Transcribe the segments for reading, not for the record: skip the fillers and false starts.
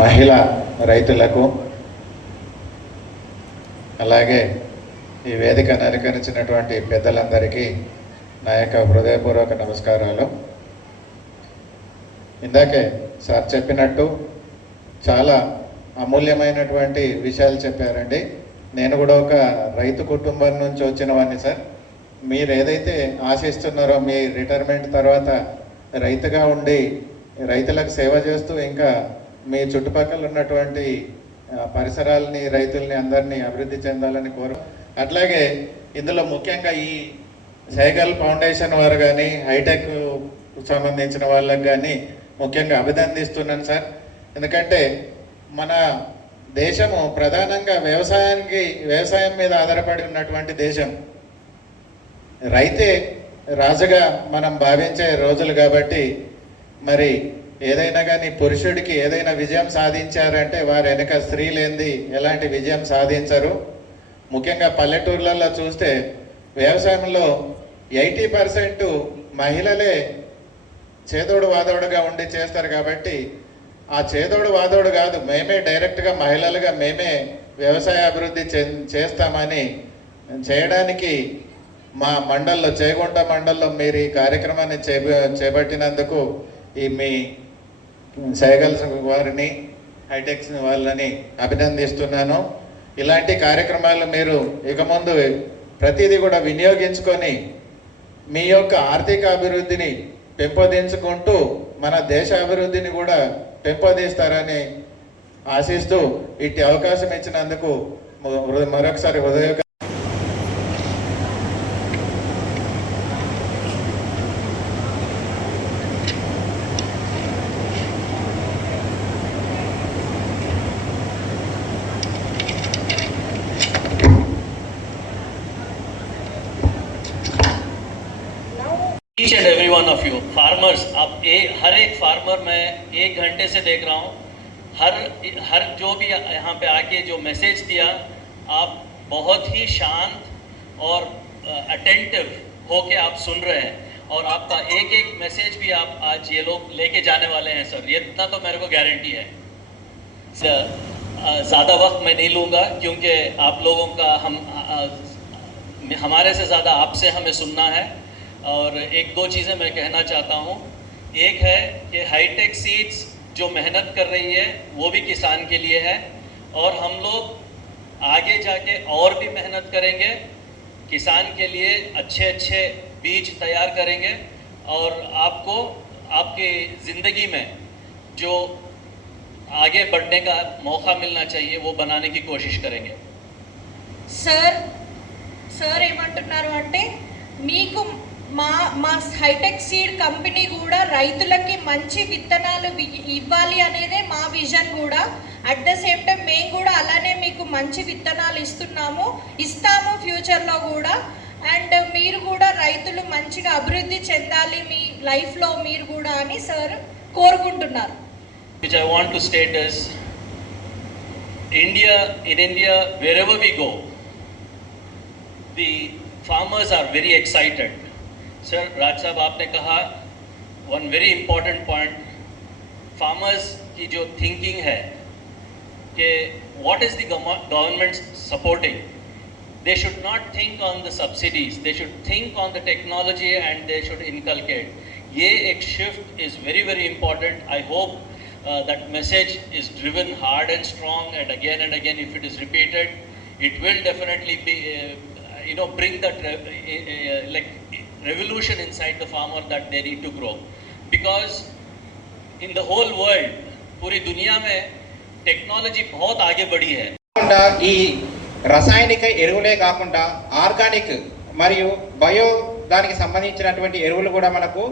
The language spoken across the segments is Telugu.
మహిళా రైతులకు అలాగే ఈ వేదికను అలంకరించినటువంటి పెద్దలందరికీ నా యొక్క హృదయపూర్వక నమస్కారాలు. ఇందాకే సార్ చెప్పినట్టు చాలా అమూల్యమైనటువంటి విషయాలు చెప్పారండి. నేను కూడా ఒక రైతు కుటుంబం నుంచి వచ్చిన వాడిని సార్. మీరు ఏదైతే ఆశిస్తున్నారో మీ రిటైర్మెంట్ తర్వాత రైతుగా ఉండి రైతులకు సేవ చేస్తూ ఇంకా మీ చుట్టుపక్కల ఉన్నటువంటి పరిసరాలని రైతుల్ని అందరినీ అభివృద్ధి చెందాలని అట్లాగే ఇందులో ముఖ్యంగా ఈ సైగల్ ఫౌండేషన్ వారు కానీ హైటెక్ సంబంధించిన వాళ్ళకి కానీ ముఖ్యంగా అభినందిస్తున్నాను సార్. ఎందుకంటే మన దేశము ప్రధానంగా వ్యవసాయం మీద ఆధారపడి ఉన్నటువంటి దేశం. రైతే రాజుగా మనం భావించే రోజులు కాబట్టి మరి ఏదైనా కానీ పురుషుడికి ఏదైనా విజయం సాధించారంటే వారు వెనక స్త్రీ లేనిది ఎలాంటి విజయం సాధించరు. ముఖ్యంగా పల్లెటూర్లలో చూస్తే వ్యవసాయంలో 80% మహిళలే చేదోడు వాదోడుగా ఉండి చేస్తారు. కాబట్టి ఆ చేదోడు వాదోడు కాదు, మేమే డైరెక్ట్గా మహిళలుగా మేమే వ్యవసాయ అభివృద్ధి చేస్తామని చేయడానికి మా మండల్లో చేగుంట మండల్లో మీరు ఈ కార్యక్రమాన్ని చేపట్టినందుకు ఈ మీ సైగల్స్ వారిని హైటెక్స్ వాళ్ళని అభినందిస్తున్నాను. ఇలాంటి కార్యక్రమాలు మీరు ఇక ముందు ప్రతిదీ కూడా వినియోగించుకొని మీ యొక్క ఆర్థిక అభివృద్ధిని పెంపొందించుకుంటూ మన దేశ అభివృద్ధిని కూడా పెంపొందిస్తారని ఆశిస్తూ ఇట్టి అవకాశం ఇచ్చినందుకు మరొకసారి హృదయ Each and every one of you farmers, आप हर एक फार्मर मैं 1 घंटे से देख रहा हूँ, हर जो भी यहाँ पे आके जो मैसेज दिया, आप बहुत ही शांत और अटेंटिव होके आप सुन रहे हैं और आपका एक एक मैसेज भी आप आज ये लोग लेके जाने वाले हैं सर, ये इतना तो मेरे को गारंटी है। ज़्यादा वक्त मैं नहीं लूँगा क्योंकि आप लोगों का हमारे से ज़्यादा आपसे हमें सुनना है। और 1-2 चीज़ें मैं कहना चाहता हूँ। एक है कि हाईटेक सीड्स जो मेहनत कर रही है वो भी किसान के लिए है और हम लोग आगे जाके और भी मेहनत करेंगे, किसान के लिए अच्छे अच्छे बीज तैयार करेंगे और आपको आपकी ज़िंदगी में जो आगे बढ़ने का मौका मिलना चाहिए वो बनाने की कोशिश करेंगे। सर ఏమంటున్నారు అంటే మీకు మా హైటెక్ సీడ్ కంపెనీ కూడా రైతులకి మంచి విత్తనాలు ఇవ్వాలి అనేదే మా విజన్ కూడా. అట్ ద సేమ్ టైం మేము కూడా అలానే మీకు మంచి విత్తనాలు ఇస్తాము ఫ్యూచర్లో కూడా. అండ్ మీరు కూడా రైతులు మంచిగా అభివృద్ధి చెందాలి మీ లైఫ్లో మీరు కూడా అని సార్ కోరుకుంటున్నారు. Which I want to state is in India wherever we go the farmers are very excited. Sir, Raj साहब आपने कहा one very important point, farmers की जो थिंकिंग है कि what is the government supporting, they should not think on the subsidies, they should think on the technology and they should inculcate. ये एक shift is very very important. I hope that message is driven hard and strong and again if it is repeated it will definitely be bring that like revolution inside the farmer that they need to grow, because in the whole world पूरी दुनिया में टेक्नोलॉजी बहुत आगे बढ़ी है. ఈ రసాయనిక ఎరువులే కాకుండా ఆర్గానిక్ మరియు బయో దానికి సంబంధించినటువంటి ఎరువులు కూడా మనకు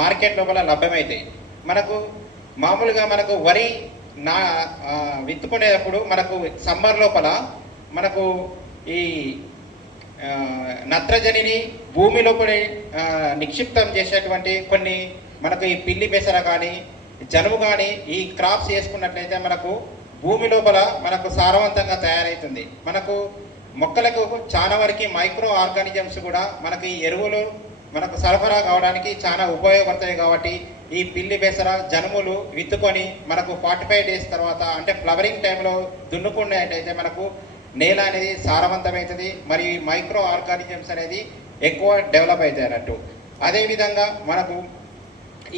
మార్కెట్ లోపల లభ్యమవుతాయి. మనకు మామూలుగా మనకు వరి విత్తుకునేటప్పుడు మనకు సమ్మర్ లోపల మనకు ఈ నత్రజనిని భూమి లోపల నిక్షిప్తం చేసేటువంటి కొన్ని మనకు ఈ పిల్లి పెసర కానీ జనుము కానీ ఈ క్రాప్స్ వేసుకున్నట్లయితే మనకు భూమి లోపల మనకు సారవంతంగా తయారవుతుంది. మనకు మొక్కలకు చాలా వరకు మైక్రో ఆర్గానిజమ్స్ కూడా మనకు ఈ ఎరువులు మనకు సరఫరా కావడానికి చాలా ఉపయోగపడతాయి. కాబట్టి ఈ పిల్లి పెసర జనుములు విత్తుకొని మనకు 45 డేస్ తర్వాత అంటే ఫ్లవరింగ్ టైంలో దున్నుకున్నట్టయితే మనకు నేల అనేది సారవంతమవుతుంది, మరియు మైక్రో ఆర్గానిజమ్స్ అనేది ఎక్కువ డెవలప్ అవుతాయి అన్నట్టు. అదేవిధంగా మనకు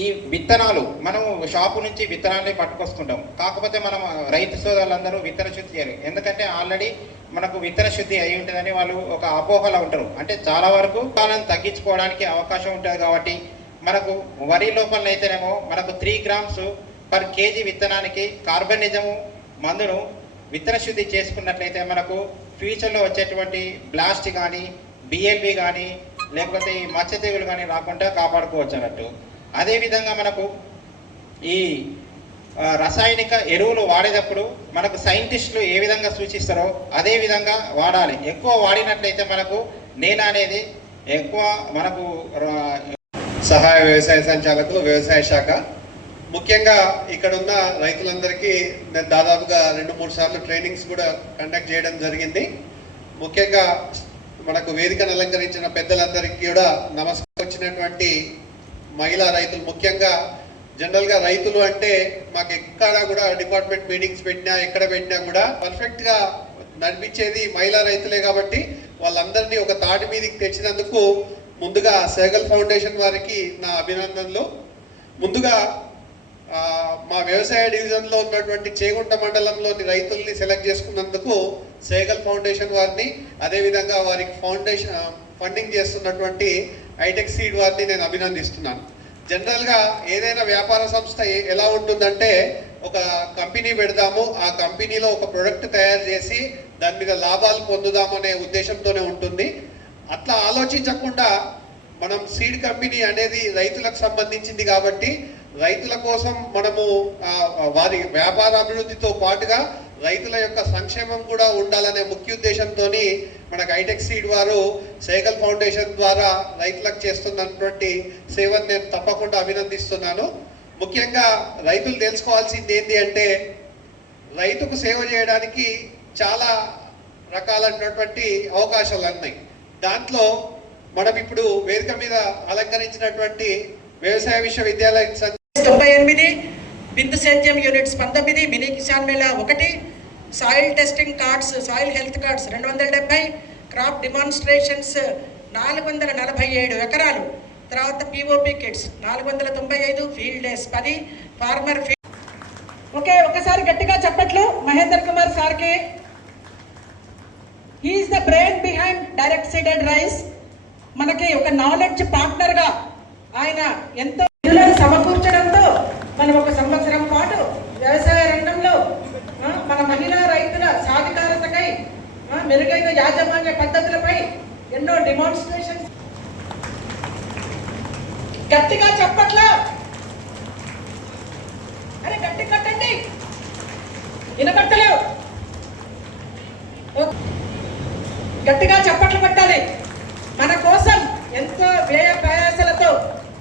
ఈ విత్తనాలు మనము షాపు నుంచి విత్తనాన్ని పట్టుకొస్తుంటాం, కాకపోతే మనం రైతు సోదరులందరూ విత్తన శుద్ధి చేయాలి. ఎందుకంటే ఆల్రెడీ మనకు విత్తన శుద్ధి అయి ఉంటుందని వాళ్ళు ఒక అపోహలో ఉంటారు. అంటే చాలా వరకు కాలం తగ్గించుకోవడానికి అవకాశం ఉంటుంది. కాబట్టి మనకు వరి లోపలనైతేనేమో మనకు 3 grams per kg విత్తనానికి కార్బనిజము మందును విత్తన శుద్ధి చేసుకున్నట్లయితే మనకు ఫ్యూచర్లో వచ్చేటువంటి బ్లాస్ట్ కానీ బిఎల్బి కానీ లేకపోతే ఈ మచ్చ తెగులు కానీ రాకుండా కాపాడుకోవచ్చు అన్నట్టు. అదేవిధంగా మనకు ఈ రసాయనిక ఎరువులు వాడేటప్పుడు మనకు సైంటిస్టులు ఏ విధంగా సూచిస్తారో అదే విధంగా వాడాలి. ఎక్కువ వాడినట్లయితే మనకు నేల అనేది ఎక్కువ మనకు సహాయ వ్యవసాయ సంచాలకులు వ్యవసాయ శాఖ, ముఖ్యంగా ఇక్కడ ఉన్న రైతులందరికీ నేను దాదాపుగా 2-3 సార్లు ట్రైనింగ్స్ కూడా కండక్ట్ చేయడం జరిగింది. ముఖ్యంగా మనకు వేదికను అలంకరించిన పెద్దలందరికీ కూడా నమస్కారం. వచ్చినటువంటి మహిళా రైతులు, ముఖ్యంగా జనరల్గా రైతులు అంటే మాకు ఎక్కడ కూడా డిపార్ట్మెంట్ మీటింగ్స్ పెట్టినా ఎక్కడ పెట్టినా కూడా పర్ఫెక్ట్గా నడిపించేది మహిళా రైతులే. కాబట్టి వాళ్ళందరినీ ఒక తాటి మీదకి తెచ్చినందుకు ముందుగా సేగల్ ఫౌండేషన్ వారికి నా అభినందనలు. ముందుగా మా వ్యవసాయ డివిజన్లో ఉన్నటువంటి చేగుంట మండలంలోని రైతుల్ని సెలెక్ట్ చేసుకున్నందుకు సేగల్ ఫౌండేషన్ వారిని, అదేవిధంగా వారికి ఫండింగ్ చేస్తున్నటువంటి హైటెక్ సీడ్ వారిని నేను అభినందిస్తున్నాను. జనరల్గా ఏదైనా వ్యాపార సంస్థ ఎలా ఉంటుందంటే ఒక కంపెనీ పెడదాము, ఆ కంపెనీలో ఒక ప్రొడక్ట్ తయారు చేసి దాని మీద లాభాలు పొందుదాము అనే ఉద్దేశంతోనే ఉంటుంది. అట్లా ఆలోచించకుండా మనం సీడ్ కంపెనీ అనేది రైతులకు సంబంధించింది కాబట్టి రైతుల కోసం మనము వారి వ్యాపార అభివృద్ధితో పాటుగా రైతుల యొక్క సంక్షేమం కూడా ఉండాలనే ముఖ్య ఉద్దేశంతో మనకు హైటెక్ సీడ్ వారు సైకిల్ ఫౌండేషన్ ద్వారా రైతులకు చేస్తున్నటువంటి సేవను నేను తప్పకుండా అభినందిస్తున్నాను. ముఖ్యంగా రైతులు తెలుసుకోవాల్సింది ఏంటి అంటే రైతుకు సేవ చేయడానికి చాలా రకాలైనటువంటి అవకాశాలు ఉన్నాయి. దాంట్లో మనం ఇప్పుడు వేదిక మీద అలంకరించినటువంటి వ్యవసాయ విశ్వవిద్యాలయం 98, బిందు సేద్యం units 19, mini Kisan Mela 1, soil testing cards, soil health cards 270, crop demonstrations 447 ఎకరాలు, తర్వాత POP kits 495, field days 10, farmer okay. ఒకసారి గట్టిగా చెప్పట్లు మహేందర్ కుమార్ సార్కి. He is the brain behind direct seeded rice. మనకి ఒక నాలెడ్జ్ పార్ట్నర్గా ఆయన ఎంతో నిధులను సమకూర్చడంతో మనం 1 సంవత్సరం పాటు వ్యవసాయ రంగంలో మన మహిళా రైతుల సాధికారతకై మెరుగైన యాజమాన్య పద్ధతులపై ఎన్నో డిమాన్స్ట్రేషన్స్. గట్టిగా చెప్పట్లా, అరే గట్టి కట్టండి, వినపట్టలేవు. గట్టిగా చప్పట్లు పెట్టాలి. మన కోసం ఎంతో వ్యయ ప్రయాసలతో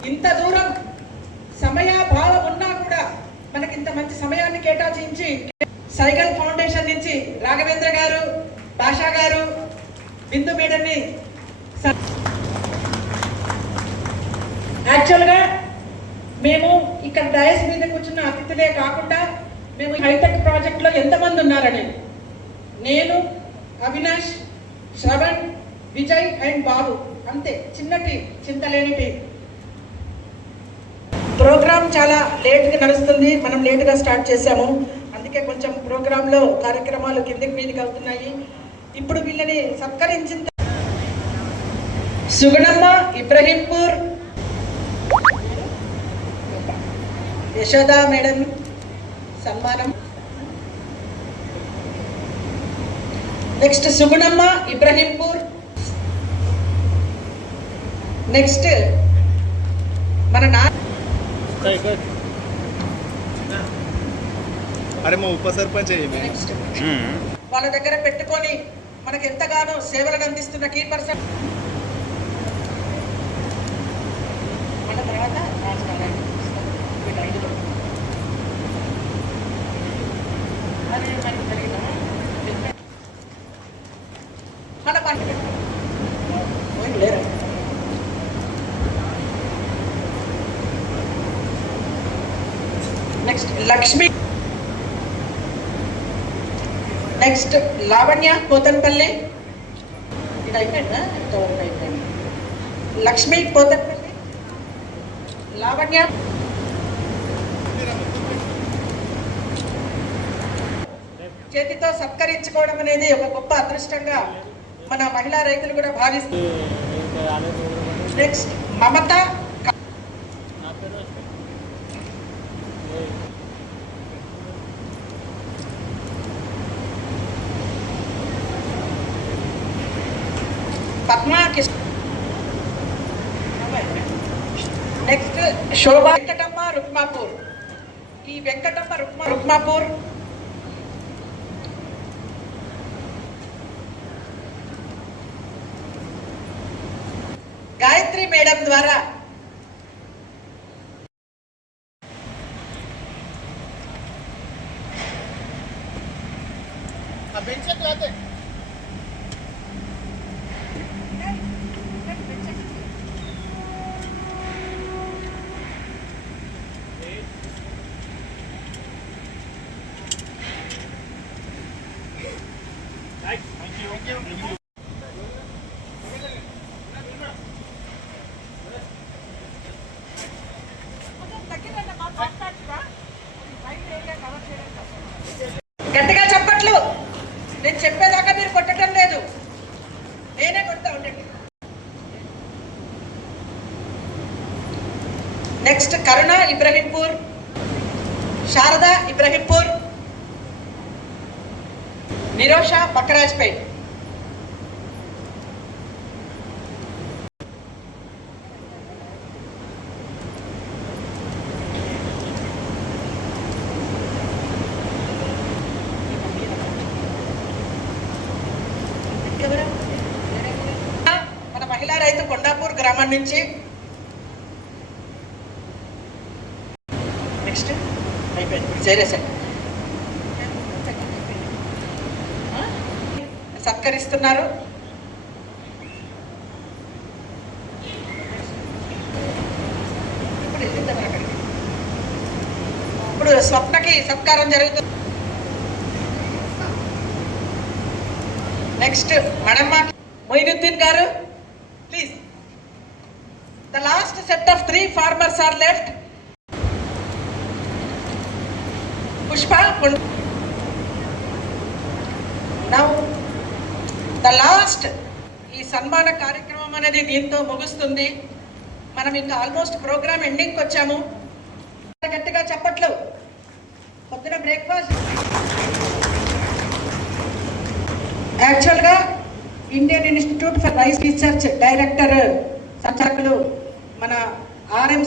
ఇంత దూరం సమయాభావం ఉన్నా కూడా మనకి ఇంత మంచి సమయాన్ని కేటాయించి సైకిల్ ఫౌండేషన్ నుంచి రాఘవేంద్ర గారు, భాషా గారు, బిందు మేడన్ని. యాక్చువల్గా మేము ఇక్కడ డయస్ మీద కూర్చున్న అతిథులే కాకుండా మేము హైటెక్ ప్రాజెక్ట్లో ఎంతమంది ఉన్నారని, నేను, అవినాష్, శ్రవణ్, విజయ్ అండ్ బాబు, అంతే. చిన్నటి చింతలేని టీం. ప్రోగ్రామ్ చాలా లేట్గా నడుస్తుంది, మనం లేట్గా స్టార్ట్ చేశాము, అందుకే కొంచెం ప్రోగ్రాంలో కార్యక్రమాలు కిందికి మీదకి అవుతున్నాయి. ఇప్పుడు వీళ్ళని సత్కరించిన సుగణమ్మ ఇబ్రహీంపూర్, యశోదా మేడం సన్మానం. నెక్స్ట్ సుగుణమ్మ ఇబ్రహీంపూర్. నెక్స్ట్ మన అరే మా ఉప సర్పంచ్ నెక్స్ట్ వాళ్ళ దగ్గర పెట్టుకొని మనకు ఎంతగానో సేవలను అందిస్తున్న కీ పర్సన్. మన తర్వాత మన లక్ష్మి. నెక్స్ట్ లావణ్య పోతన్పల్లి. ఇది అయిపోయిందా? ఇంతవరకు అయిపోయింది. లక్ష్మి పోతన్పల్లి, లావణ్య. చేతితో సత్కరించుకోవడం అనేది ఒక గొప్ప అదృష్టంగా మన మహిళా రైతులు కూడా భావిస్తారు. నెక్స్ట్ మమత. పద్మా కిష్. నెక్స్ట్ శోభా. వెంకటమ్మ రుక్మాపూర్. ఈ వెంకటమ్మ రుక్మాపూర్. గాయత్రి మేడం ద్వారా గట్టిగా చెప్పట్లు. నేను చెప్పేదాకా మీరు కొట్టడం లేదు, నేనే కొడతా ఉండండి. నెక్స్ట్ కరుణ ఇబ్రహీంపూర్, శారదా ఇబ్రహీంపూర్, నిరోష బకరాజ్పేట్. మన మహిళా రైతు కొండాపూర్ గ్రామం నుంచి. నెక్స్ట్ అయిపోయింది, చేరేసాను. సత్కరిస్తున్నారు. ఇప్పుడు స్వప్నకి సత్కారం జరుగుతుంది. నెక్స్ట్ మడమ్మ మొయినుద్దీన్ గారు, please. The last set of 3 farmers are left. Pushpa. Now the last. ఈ సన్మాన కార్యక్రమం అనేది దీంతో ముగుస్తుంది. మనం ఇంకా ఆల్మోస్ట్ ప్రోగ్రామ్ ఎండింగ్కి వచ్చాము. గట్టిగా చెప్పట్లు. పొద్దున బ్రేక్ఫాస్ట్. యాక్చువల్గా Indian institute for rice research director సంచాలకులు మన ఆర్ఎం